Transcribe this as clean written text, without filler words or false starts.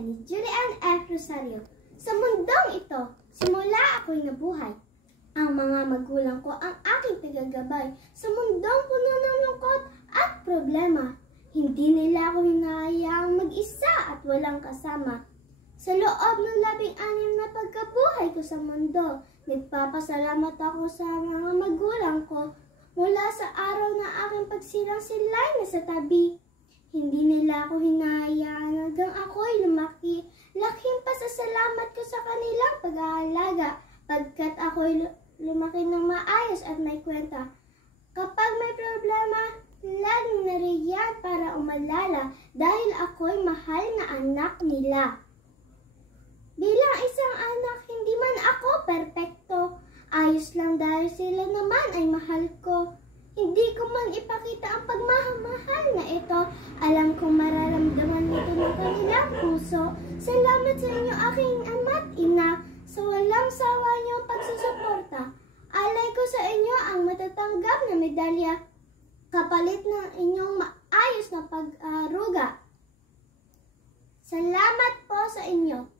pangalan ni Julian F. Rosario. Sa mundong ito, simula ako'y nabuhay. Ang mga magulang ko ang aking tagagabay sa mundong puno ng lungkot at problema. Hindi nila ako hinahayaang mag-isa at walang kasama. Sa loob ng 16 na pagkabuhay ko sa mundo, nagpapasalamat ako sa mga magulang ko mula sa araw na aking pagsilang-silay na sa tabi. Hindi nila ako hinahayaan hanggang ako'y lumaki. Laking pasasalamat ko sa kanilang pag-aalaga pagkat ako'y lumaki ng maayos at may kwenta. Kapag may problema, laging nariyan para umalala dahil ako'y mahal na anak nila. Bilang isang anak, hindi man ako perpekto. Ayos lang dahil sila naman ay mahal ko. Hindi ko man ipakita ang pagmamahal na ito. Alam kong mararamdaman nito ng kanilang puso. Salamat sa inyo aking ama't ina sa walang sawa niyong pagsusuporta. Alay ko sa inyo ang matatanggap na medalya kapalit ng inyong maayos na pag-aruga. Salamat po sa inyo.